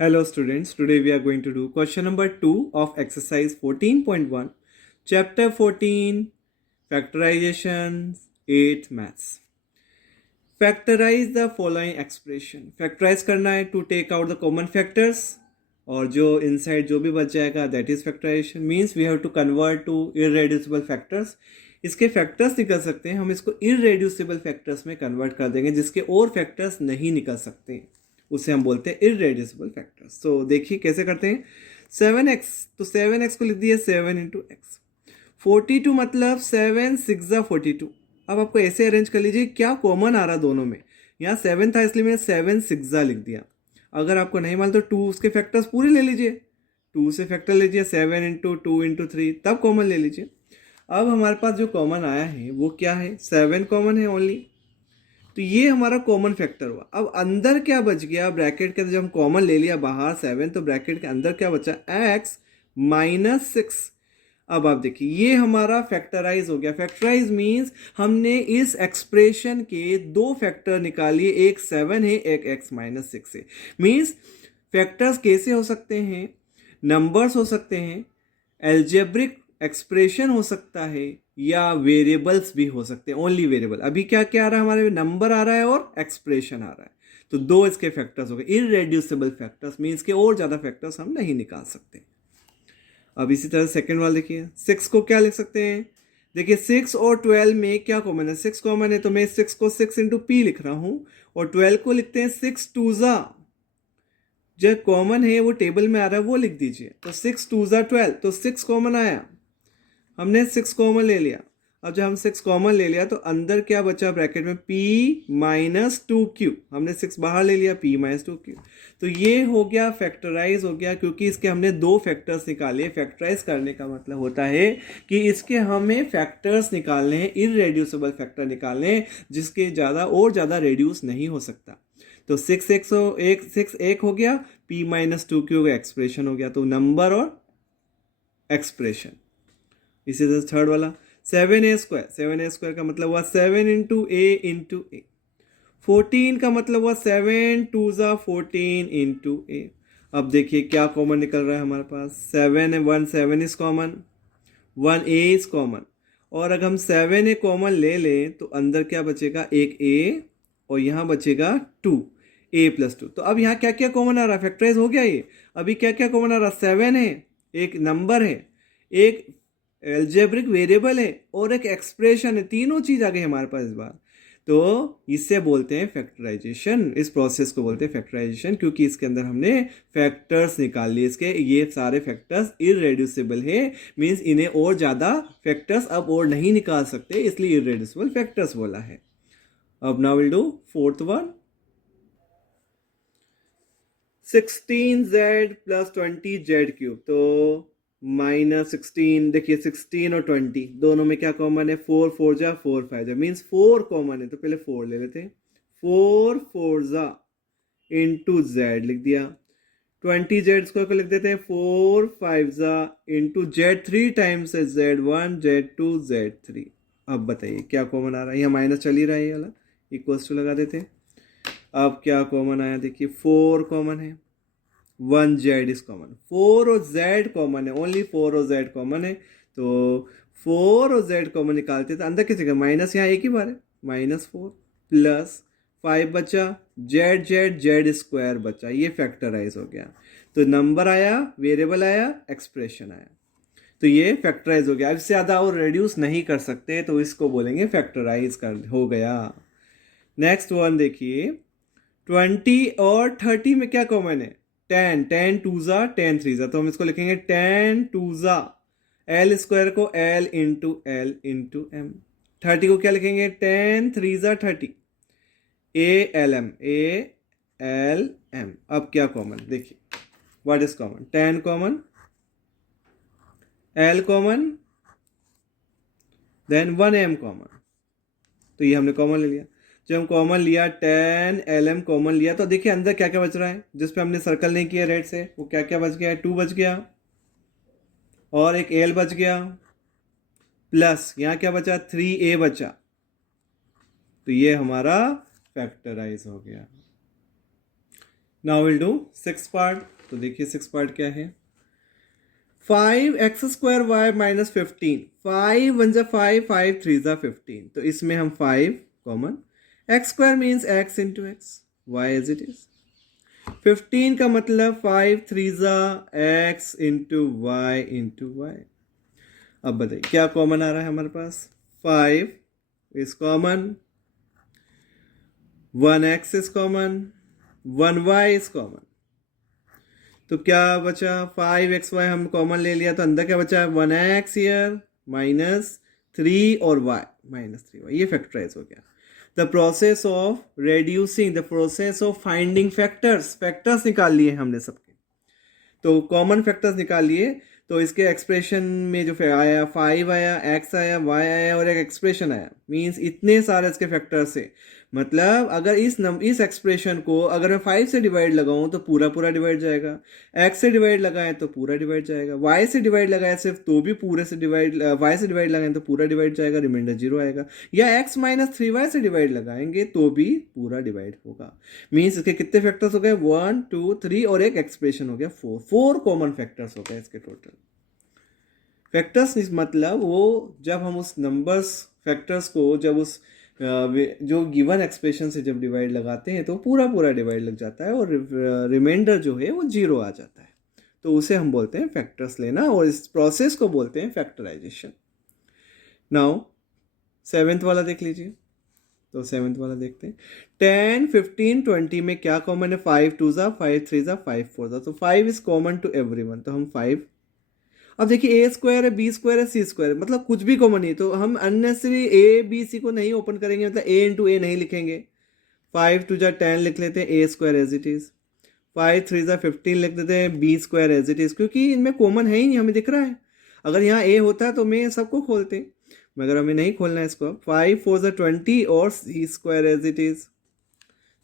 Hello students, today we are going to do question number 2 of exercise 14.1, chapter 14, factorizations, 8th maths. Factorize the following expression. Factorize करना है to take out the common factors और जो inside जो भी बच जाएगा that is factorization means we have to convert to irreducible factors. इसके factors निकल सकते हैं, हम इसको इरेड्यूसिबल फैक्टर्स में कन्वर्ट कर देंगे जिसके और फैक्टर्स नहीं निकल सकते, उसे हम बोलते हैं इरेड्यूसिबल फैक्टर्स. तो देखिए कैसे करते हैं. 7x, तो 7x को लिख दिया 7 इंटू एक्स. 42 मतलब 7 6 42. अब आपको ऐसे अरेंज कर लीजिए क्या कॉमन आ रहा दोनों में. यहाँ 7 था इसलिए मैंने 7 6 लिख दिया. अगर आपको नहीं मालूम तो 2 उसके फैक्टर्स पूरे ले लीजिए. 2 से फैक्टर लीजिए 7 इंटू 2 इंटू 3 तब कॉमन ले लीजिए. अब हमारे पास जो कॉमन आया है वो क्या है, 7 कॉमन है ओनली. तो ये हमारा कॉमन फैक्टर हुआ. अब अंदर क्या बच गया ब्रैकेट के, जब हम कॉमन ले लिया बाहर 7 तो ब्रैकेट के अंदर क्या बचा x माइनस 6. अब आप देखिए ये हमारा फैक्टराइज हो गया. फैक्टराइज मीन्स हमने इस एक्सप्रेशन के दो फैक्टर निकालिए, एक 7 है एक x माइनस 6 है. मीन्स फैक्टर्स कैसे हो सकते हैं, नंबर्स हो सकते हैं, एल्जेब्रिक एक्सप्रेशन हो सकता है या वेरिएबल्स भी हो सकते हैं. Only variable. अभी क्या क्या आ रहा है हमारे, नंबर आ रहा है और एक्सप्रेशन आ रहा है. तो दो इसके फैक्टर्स हो गए इरेड्यूसिबल फैक्टर्स, मीन्स के और ज्यादा फैक्टर्स हम नहीं निकाल सकते. अब इसी तरह सेकंड वाला देखिए, 6 को क्या लिख सकते हैं. देखिए 6 और 12 में क्या कॉमन है, 6 कॉमन है तो मैं 6 को 6 इंटू पी लिख रहा हूं और 12 को लिखते हैं 6 2 जा. जो कॉमन है वो टेबल में आ रहा है वो लिख दीजिए. तो 6 2 जा 12, तो 6 कॉमन आया, हमने 6 कॉमन ले लिया. अब जब हम 6 कॉमन ले लिया तो अंदर क्या बचा ब्रैकेट में p माइनस 2q. हमने 6 बाहर ले लिया p माइनस 2q. तो ये हो गया फैक्टराइज हो गया क्योंकि इसके हमने दो फैक्टर्स निकाले. फैक्टराइज करने का मतलब होता है कि इसके हमें फैक्टर्स निकालने हैं, इरेड्यूसिबल फैक्टर निकालने हैं जिसके ज़्यादा और ज़्यादा रेड्यूस नहीं हो सकता. तो 6 एक हो गया, p माइनस 2q का एक्सप्रेशन हो गया. तो नंबर और एक्सप्रेशन. इसी तरह थर्ड वाला 7a² का मतलब हुआ 7 इंटू ए इंटू ए. 14 का मतलब हुआ 7 2 जा 14 इंटू ए. अब देखिए क्या कॉमन निकल रहा है हमारे पास. 7 1 7 is common, 1 A is common. और अगर हम 7 ए कॉमन ले लें तो अंदर क्या बचेगा, एक ए और यहाँ बचेगा 2 ए प्लस 2. तो अब यहाँ क्या क्या कॉमन आ रहा है, फैक्टराइज हो गया ये. अभी क्या क्या कॉमन आ रहा है, 7 है, एक नंबर है, एक एल्जेब्रिक वेरिएबल है और एक एक्सप्रेशन है. तीनों चीज आ गई हमारे पास इस बार. तो इससे बोलते हैं फैक्टराइजेशन. इस प्रोसेस को बोलते हैं फैक्टराइजेशन क्योंकि इसके अंदर हमने फैक्टर्स निकाल लिए. इसके ये सारे फैक्टर्स इरेड्यूसिबल है, मींस इन्हें और ज्यादा फैक्टर्स अब और नहीं निकाल सकते, इसलिए इरेड्यूसिबल फैक्टर्स बोला है. अब now will do fourth one. 16z plus 20z³. तो -16. देखिए 16 और 20 दोनों में क्या कॉमन है, 4 4 जा 4 5 जा, मीन्स 4 कॉमन है. तो पहले 4 ले लेते हैं. 4 4 जा इंटू जेड लिख दिया. 20z² को लिख देते हैं 4 5 जा इंटू जेड 3 टाइम्स है z1 z2 z3. अब बताइए क्या कॉमन आ रहा है, यहाँ माइनस चल ही रहा है, ये वाला इक्वल्स टू लगा देते हैं. अब क्या कॉमन आया, देखिए 4 कॉमन है, 1 जेड इज कॉमन, 4 और जेड कॉमन है, ओनली 4 और जेड कॉमन है. तो 4 और जेड कॉमन निकालते तो अंदर किसी का माइनस यहाँ एक ही बार है, -4 प्लस 5 बचा, जेड जेड जेड स्क्वायर बचा. ये फैक्टराइज हो गया. तो नंबर आया, वेरिएबल आया, एक्सप्रेशन आया. तो ये फैक्टराइज हो गया. इससे ज़्यादा और रिड्यूस नहीं कर सकते तो इसको बोलेंगे फैक्टराइज कर हो गया. नेक्स्ट वन देखिए, 20 और 30 में क्या कॉमन है, 10 10 2 जा 10 3 जा. तो हम इसको लिखेंगे 10 2 जा एल स्क्वायर को एल इंटू एम. 30 को क्या लिखेंगे, 10 3 जा 30 ए एल एम. अब क्या कॉमन देखिए, what is common, 10 common, l common, then 1 m common. तो ये हमने कॉमन ले लिया. जब हम कॉमन लिया 10 LM कॉमन लिया तो देखिए अंदर क्या क्या बच रहा है, जिस पे हमने सर्कल नहीं किया रेड से, वो क्या क्या बच गया, 2 बच गया और एक L बच गया, प्लस यहाँ क्या बचा, 3A बचा. तो ये हमारा फैक्टराइज हो गया. Now will do six part. तो देखिए सिक्स पार्ट क्या है। 5x² माइनस 15, 5 वन जा 5, 5 3 जा 15, तो इसमें हम 5 common, x² means x into x, y as it is, 15 का मतलब 5 3 जा x into y into y. अब बताइए क्या कॉमन आ रहा है हमारे पास, 5 is common, 1x is common, 1y is common, तो क्या बचा, 5xy हम कॉमन ले लिया तो अंदर क्या बचा, 1x ईयर माइनस 3 और y माइनस 3y, ये फैक्टराइज हो गया। The process of reducing, the process of finding factors, factors निकाल लिए हमने सबके, तो कॉमन फैक्टर्स निकाल लिए। तो इसके एक्सप्रेशन में जो आया 5 आया, x आया, y आया और एक एक्सप्रेशन आया, मींस इतने सारे इसके फैक्टर्स है। मतलब अगर इस एक्सप्रेशन को अगर मैं 5 से डिवाइड लगाऊं तो पूरा पूरा डिवाइड जाएगा, x से डिवाइड लगाएं तो पूरा डिवाइड जाएगा, y से डिवाइड लगाए सिर्फ तो भी पूरे से डिवाइड, y से डिवाइड लगाएं तो पूरा डिवाइड जाएगा, रिमाइंडर 0 आएगा, या x माइनस 3y से डिवाइड लगाएंगे तो भी पूरा डिवाइड होगा। मीन्स इसके कितने फैक्टर्स हो गए, 1 2 3 और एक एक्सप्रेशन हो गया 4 कॉमन फैक्टर्स हो गए इसके टोटल। फैक्टर्स मतलब वो जब हम उस नंबर्स फैक्टर्स को जब उस जो गिवन एक्सप्रेशन से जब डिवाइड लगाते हैं तो पूरा पूरा डिवाइड लग जाता है और रिमाइंडर जो है वो 0 आ जाता है, तो उसे हम बोलते हैं फैक्टर्स लेना, और इस प्रोसेस को बोलते हैं फैक्टराइजेशन। नाउ सेवेंथ वाला देख लीजिए, तो सेवेंथ वाला देखते हैं। 10 15 20 में क्या कॉमन है, 5 2 जा 5 3 जा 5 4 जा, तो 5 इज कॉमन टू एवरीवन, तो हम 5। अब देखिए a² है, b² है, c² है, मतलब कुछ भी कॉमन नहीं, तो हम अननेसेसरी a b c को नहीं ओपन करेंगे, मतलब a इंटू ए नहीं लिखेंगे। 5 2 जा 10 लिख लेते हैं, a² एज इट इज, 5 3 जा 15 लिख देते हैं, b² एज इट इज, क्योंकि इनमें कॉमन है ही नहीं, हमें दिख रहा है। अगर यहाँ a होता है तो मैं सबको खोलते, मगर हमें नहीं खोलना है इसको। 5 4 जा 20 और c² एज इट इज,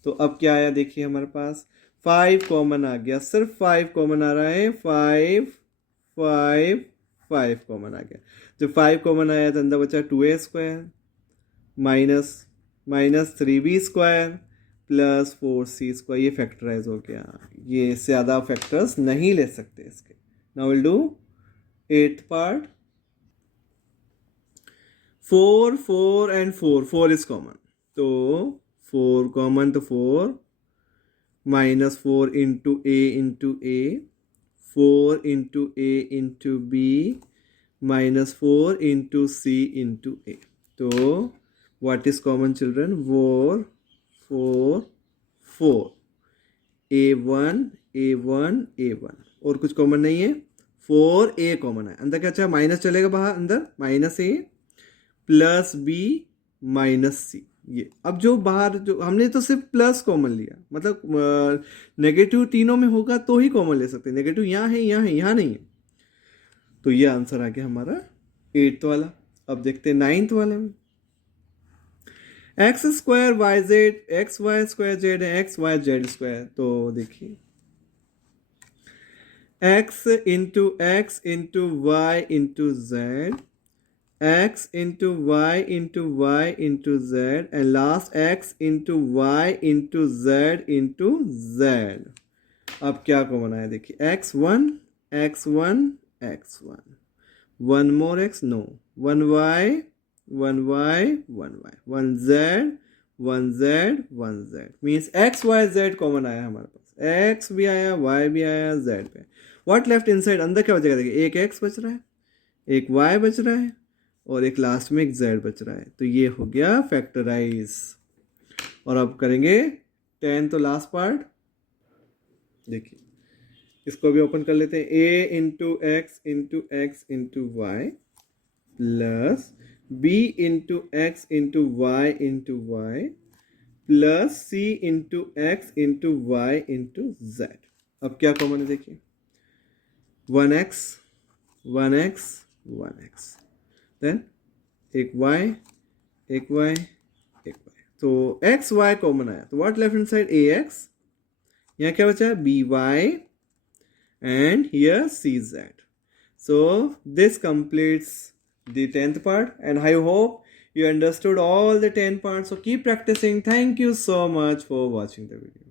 तो अब क्या आया देखिए हमारे पास, 5 कॉमन आ गया, सिर्फ 5 कॉमन आ रहा है, 5 5 5 कॉमन आ गया। जब 5 कॉमन आया तो अंदर बचा 2a² minus 3b² plus 4c², ये फैक्टराइज हो गया। ये ज़्यादा फैक्टर्स नहीं ले सकते इसके। Now will do 8th part. 4 4 and 4 is common, तो 4 कॉमन, तो 4 minus 4 into A 4 into a into b minus 4 into c into a, तो what is common children, 4 4 4 a1 a1 a1, और कुछ कॉमन नहीं है, 4a कॉमन है, अंदर क्या अच्छा माइनस चलेगा बाहर, अंदर minus a plus b minus c। ये अब जो बाहर जो हमने तो सिर्फ प्लस कॉमन लिया, मतलब नेगेटिव तीनों में होगा तो ही कॉमन ले सकते हैं, नेगेटिव यहाँ है यहाँ है यहाँ नहीं है, तो ये आंसर आ गया हमारा 8th वाला। अब देखते हैं 9th वाले में। x² yz xy² z xyz², तो देखिए x into y into z, x into y into y into z, and last x into y into z into z। अब क्या कॉमन आया देखिए, x1 x1 x1, one more x, no, 1y 1y 1y, 1z 1z 1z, means x y z common आया हमारे पास, x भी आया y भी आया z पे। व्हाट लेफ्ट इनसाइड, अंदर क्या बचेगा देखिए, एक x बच रहा है, एक y बच रहा है और एक लास्ट में एक z बच रहा है, तो ये हो गया फैक्टराइज। और अब करेंगे 10 तो लास्ट पार्ट, देखिए इसको भी ओपन कर लेते हैं। a into x into y plus b into x into y plus c into x into y into z। अब क्या कॉमन है देखिए, 1x 1x 1x, देन एक y एक y एक y, तो x y कॉमन आया, तो what left hand side ax, यहाँ क्या बचा है by and here cz। So this completes the 10th part and I hope you understood all the 10 parts, so keep practicing. Thank you so much for watching the video.